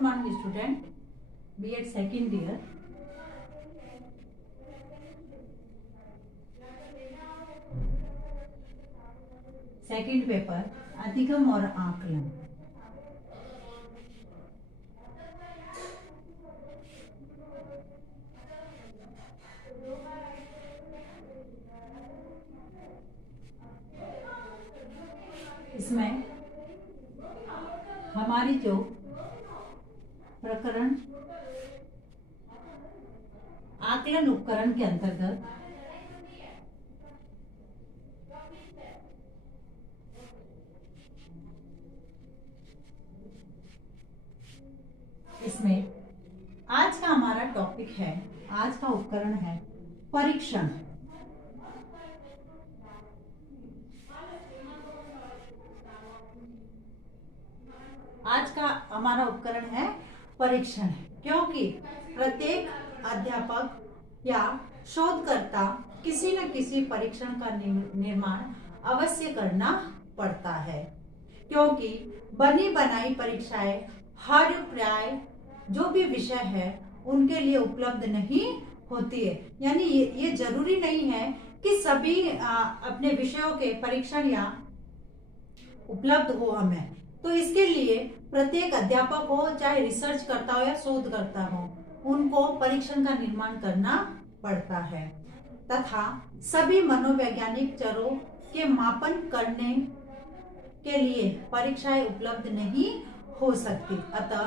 Good morning student, BEd second year. Second paper अधिगम और आकलन। इसमें हमारी जो प्रकरण आकलन उपकरण के अंतर्गत इसमें आज का हमारा टॉपिक है, आज का उपकरण है परीक्षण। आज का हमारा उपकरण है परीक्षण, क्योंकि प्रत्येक अध्यापक या शोधकर्ता किसी न किसी परीक्षण का निर्माण अवश्य करना पड़ता है, क्योंकि बनी बनाई परीक्षाएं हर प्राय जो भी विषय है उनके लिए उपलब्ध नहीं होती है। यानी ये जरूरी नहीं है कि सभी अपने विषयों के परीक्षण या उपलब्ध हो हमें। तो इसके लिए प्रत्येक अध्यापक हो, चाहे रिसर्च करता हो या शोध करता हो, उनको परीक्षण का निर्माण करना पड़ता है तथा सभी मनोवैज्ञानिक चरों के मापन करने के लिए परीक्षाएं उपलब्ध नहीं हो सकती। अतः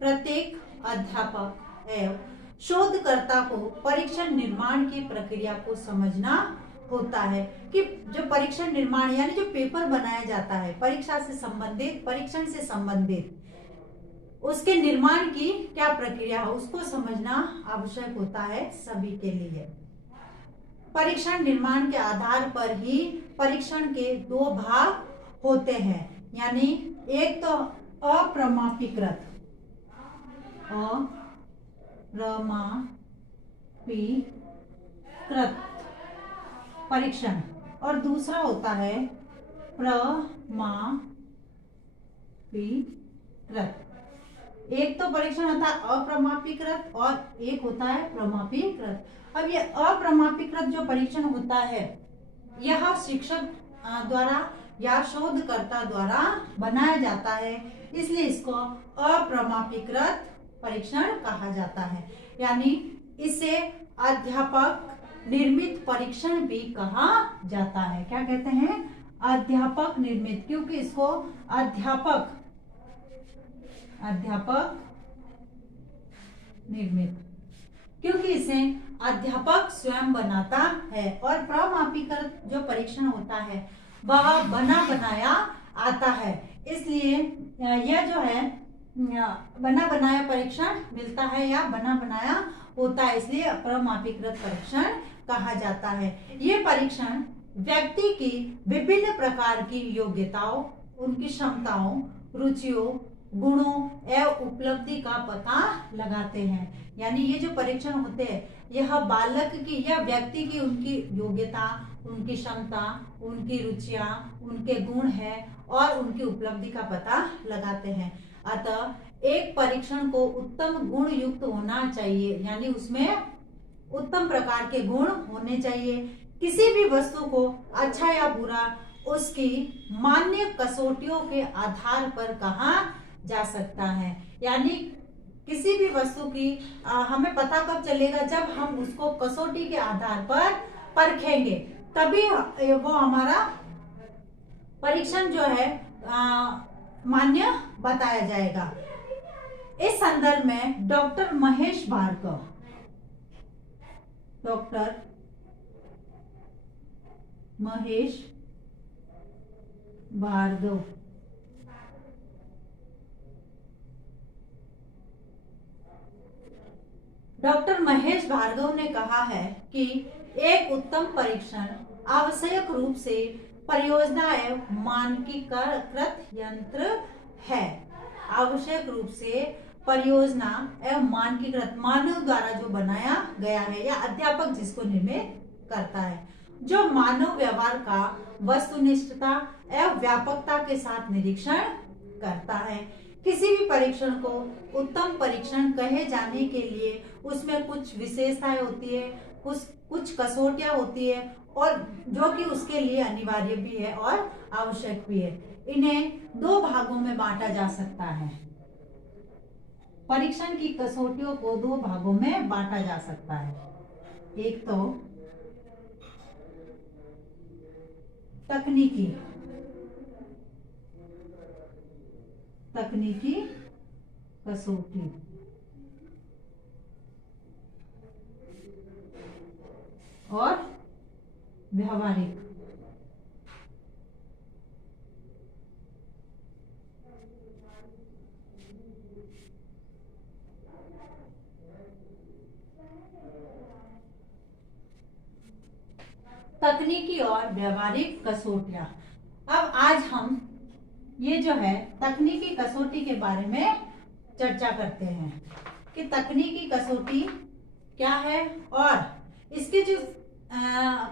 प्रत्येक अध्यापक एवं शोधकर्ता को परीक्षण निर्माण की प्रक्रिया को समझना होता है कि जो परीक्षण निर्माण यानी जो पेपर बनाया जाता है परीक्षा से संबंधित, परीक्षण से संबंधित, उसके निर्माण की क्या प्रक्रिया है उसको समझना आवश्यक होता है सभी के लिए। परीक्षण निर्माण के आधार पर ही परीक्षण के दो भाग होते हैं, यानी एक तो अप्रमापीकृत परीक्षण और दूसरा होता है प्रमापीकृत। एक तो परीक्षण होता है अप्रमापीकृत और एक होता है प्रमापीकृत। अब ये अप्रमापीकृत जो परीक्षण होता है यह शिक्षक द्वारा या शोधकर्ता द्वारा बनाया जाता है, इसलिए इसको अप्रमापीकृत परीक्षण कहा जाता है। यानी इसे अध्यापक निर्मित परीक्षण भी कहा जाता है। क्या कहते हैं? अध्यापक निर्मित, क्योंकि इसको अध्यापक निर्मित, क्योंकि इसे अध्यापक स्वयं बनाता है। और प्रमापीकृत जो परीक्षण होता है वह बना बनाया आता है, इसलिए यह जो है बना बनाया परीक्षण मिलता है या बना बनाया होता है, इसलिए प्रमापीकृत परीक्षण कहा जाता है। ये परीक्षण व्यक्ति की विभिन्न प्रकार की योग्यताओं, उनकी क्षमताओं, रुचियों, गुणों एवं उपलब्धि का पता लगाते हैं। यानी ये जो परीक्षण होते हैं यह बालक की या व्यक्ति की उनकी योग्यता, उनकी क्षमता, उनकी रुचियां, उनके गुण है और उनकी उपलब्धि का पता लगाते हैं। अतः एक परीक्षण को उत्तम गुण युक्त होना चाहिए, यानी उसमें उत्तम प्रकार के गुण होने चाहिए। किसी भी वस्तु को अच्छा या बुरा उसकी मान्य कसौटियों के आधार पर कहा जा सकता है। यानी किसी भी वस्तु की हमें पता कब चलेगा? जब हम उसको कसौटी के आधार पर परखेंगे, तभी वो हमारा परीक्षण जो है मान्य बताया जाएगा। इस संदर्भ में डॉक्टर महेश भार्गव डॉक्टर महेश भार्गव ने कहा है कि एक उत्तम परीक्षण आवश्यक रूप से परियोजना एवं मानकीकृत यंत्र है। आवश्यक रूप से परियोजना एवं मानकीकृत, मानव द्वारा जो बनाया गया है या अध्यापक जिसको निर्मित करता है, जो मानव व्यवहार का वस्तुनिष्ठता एवं व्यापकता के साथ निरीक्षण करता है। किसी भी परीक्षण को उत्तम परीक्षण कहे जाने के लिए उसमें कुछ विशेषताएं होती है, कुछ कसौटियां होती है और जो कि उसके लिए अनिवार्य भी है और आवश्यक भी है। इन्हें दो भागों में बांटा जा सकता है। परीक्षण की कसौटियों को दो भागों में बांटा जा सकता है। एक तो तकनीकी कसौटी और व्यावहारिक तकनीकी और व्यावहारिक कसौटियां। अब आज हम ये जो है तकनीकी कसौटी के बारे में चर्चा करते हैं कि तकनीकी कसौटी क्या है और इसके जो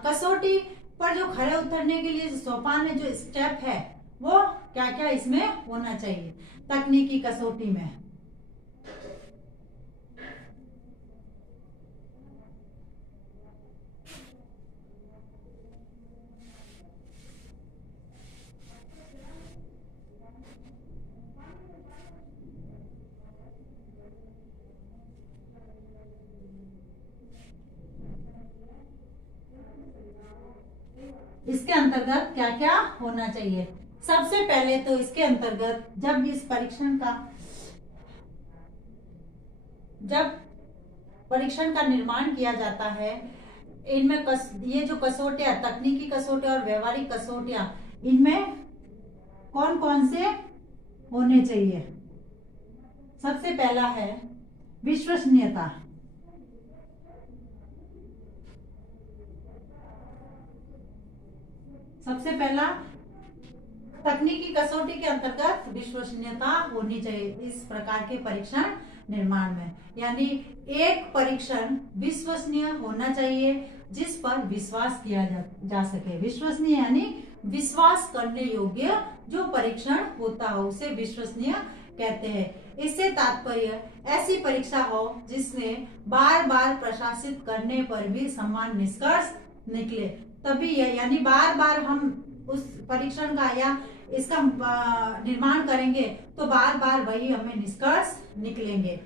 कसौटी पर जो खरे उतरने के लिए जो सोपान है, जो स्टेप है, वो क्या क्या इसमें होना चाहिए तकनीकी कसौटी में। इसके अंतर्गत क्या क्या होना चाहिए? सबसे पहले तो इसके अंतर्गत जब परीक्षण का निर्माण किया जाता है, इनमें ये जो कसौटियां, तकनीकी कसौटियां और व्यवहारिक कसौटियां, इनमें कौन कौन से होने चाहिए? सबसे पहला है विश्वसनीयता। सबसे पहला तकनीकी कसौटी के अंतर्गत विश्वसनीयता होनी चाहिए इस प्रकार के परीक्षण निर्माण में। यानी एक परीक्षण विश्वसनीय होना चाहिए जिस पर विश्वास किया जा सके। विश्वसनीय यानी विश्वास करने योग्य जो परीक्षण होता हो उसे विश्वसनीय कहते हैं। इससे तात्पर्य ऐसी परीक्षा हो जिसमें बार बार प्रशासित करने पर भी समान निष्कर्ष निकले, तभी यह, यानी बार बार हम उस परीक्षण का या इसका निर्माण करेंगे तो बार बार वही हमें निष्कर्ष निकलेंगे।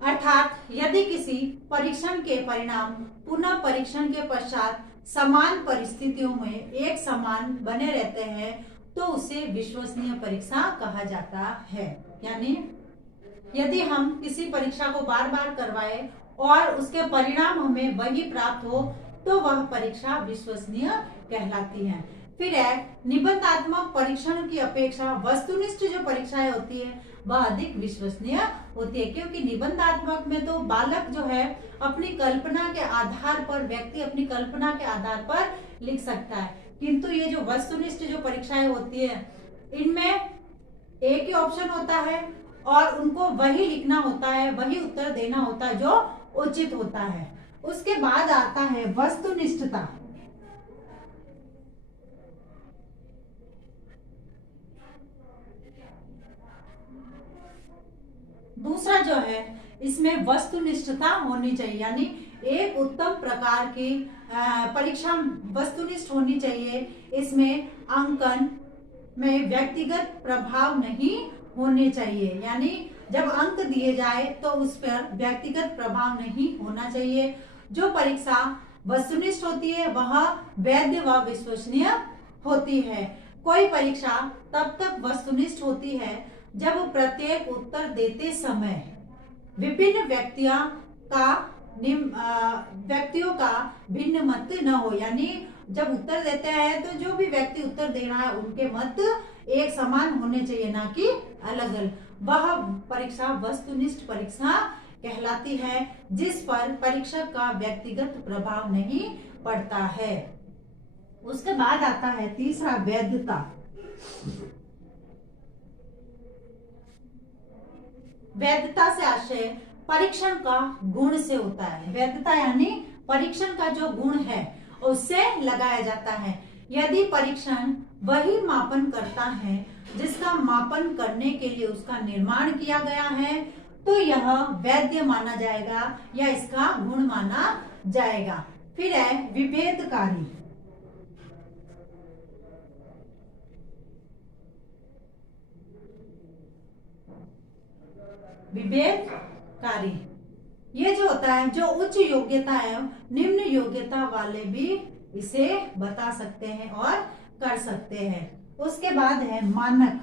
अर्थात यदि किसी परीक्षण के परिणाम पुनः परीक्षण के पश्चात समान परिस्थितियों में एक समान बने रहते हैं तो उसे विश्वसनीय परीक्षा कहा जाता है। यानी यदि हम किसी परीक्षा को बार बार करवाए और उसके परिणाम हमें वही प्राप्त हो तो वह परीक्षा विश्वसनीय कहलाती है। फिर है निबंधात्मक परीक्षण की अपेक्षा वस्तुनिष्ठ जो परीक्षाएं होती है वह अधिक विश्वसनीय होती है, क्योंकि निबंधात्मक में तो बालक जो है अपनी कल्पना के आधार पर, व्यक्ति अपनी कल्पना के आधार पर लिख सकता है, किंतु ये जो वस्तुनिष्ठ जो परीक्षाएं होती है इनमें एक ही ऑप्शन होता है और उनको वही लिखना होता है, वही उत्तर देना होता है जो उचित होता है। उसके बाद आता है वस्तुनिष्ठता। दूसरा जो है इसमें वस्तुनिष्ठता होनी चाहिए, यानी एक उत्तम प्रकार की परीक्षा वस्तुनिष्ठ होनी चाहिए। इसमें अंकन में व्यक्तिगत प्रभाव नहीं होने चाहिए, यानी जब अंक दिए जाए तो उस पर व्यक्तिगत प्रभाव नहीं होना चाहिए। जो परीक्षा वस्तुनिष्ठ होती है वह वैध व विश्वसनीय होती है। कोई परीक्षा तब तक वस्तुनिष्ठ होती है जब प्रत्येक उत्तर देते समय विभिन्न व्यक्तियों का भिन्न मत न हो, यानी जब उत्तर देते हैं तो जो भी व्यक्ति उत्तर दे रहा है उनके मत एक समान होने चाहिए, ना कि अलग अलग। वह परीक्षा वस्तुनिष्ठ परीक्षा कहलाती है जिस पर परीक्षक का व्यक्तिगत प्रभाव नहीं पड़ता है। उसके बाद आता है तीसरा वैधता। वैधता से आशय परीक्षण का गुण से होता है। वैधता यानी परीक्षण का जो गुण है उससे लगाया जाता है। यदि परीक्षण वही मापन करता है जिसका मापन करने के लिए उसका निर्माण किया गया है, तो यह वैध माना जाएगा या इसका गुण माना जाएगा। फिर है विभेदकारी। विभेदकारी ये जो होता है, जो उच्च योग्यता है निम्न योग्यता वाले भी इसे बता सकते हैं और कर सकते हैं। उसके बाद है मानक।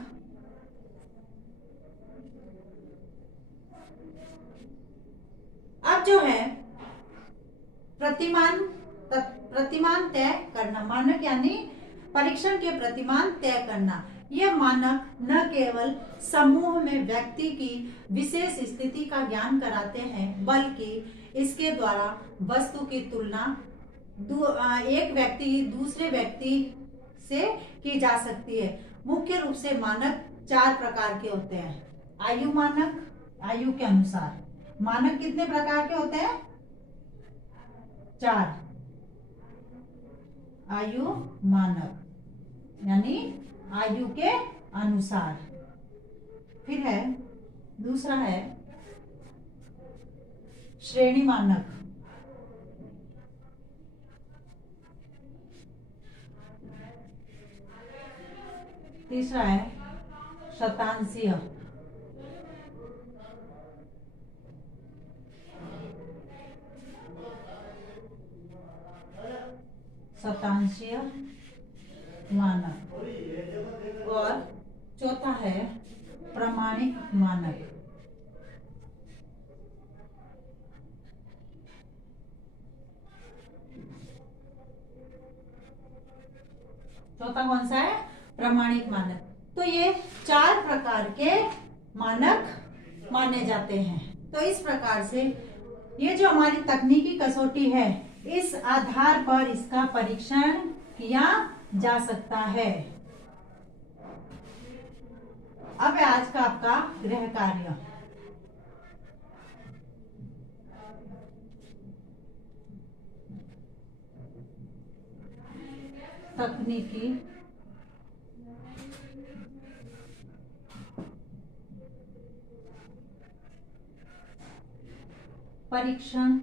अब जो है प्रतिमान तय करना, मानक यानी परीक्षण के प्रतिमान तय करना। यह मानक न केवल समूह में व्यक्ति की विशेष स्थिति का ज्ञान कराते हैं, बल्कि इसके द्वारा वस्तु की तुलना एक व्यक्ति दूसरे व्यक्ति से की जा सकती है। मुख्य रूप से मानक 4 प्रकार के होते हैं। आयु मानक, आयु के अनुसार मानक कितने प्रकार के होते हैं? 4। आयु मानक यानी आयु के अनुसार। फिर है दूसरा है श्रेणी मानक। तीसरा है शतांशीय। शतांशीय मानक। और चौथा है प्रमाणिक मानक। चौथा कौन सा है? प्रमाणिक मानक। तो ये 4 प्रकार के मानक माने जाते हैं। तो इस प्रकार से ये जो हमारी तकनीकी कसौटी है, इस आधार पर इसका परीक्षण किया जा सकता है। अब है आज का आपका गृह कार्य। तकनीकी परीक्षण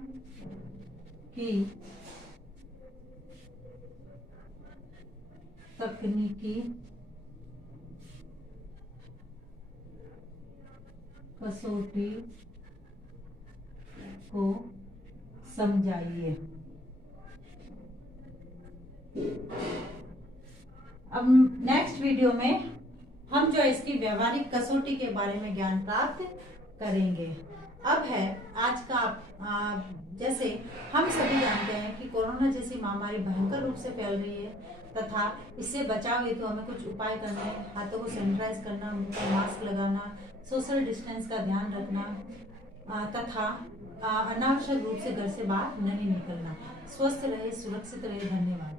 की तकनीकी कसौटी को समझाइए। अब नेक्स्ट वीडियो में हम जो इसकी व्यवहारिक कसौटी के बारे में ज्ञान प्राप्त करेंगे। अब है आज का जैसे हम सभी जानते हैं कि कोरोना जैसी महामारी भयंकर रूप से फैल रही है तथा इससे बचाव हेतु हमें कुछ उपाय करने हैं। हाथों को सैनिटाइज करना, मुंह पर मास्क लगाना, सोशल डिस्टेंस का ध्यान रखना तथा अनावश्यक रूप से घर से बाहर नहीं निकलना। स्वस्थ रहे, सुरक्षित रहे। धन्यवाद।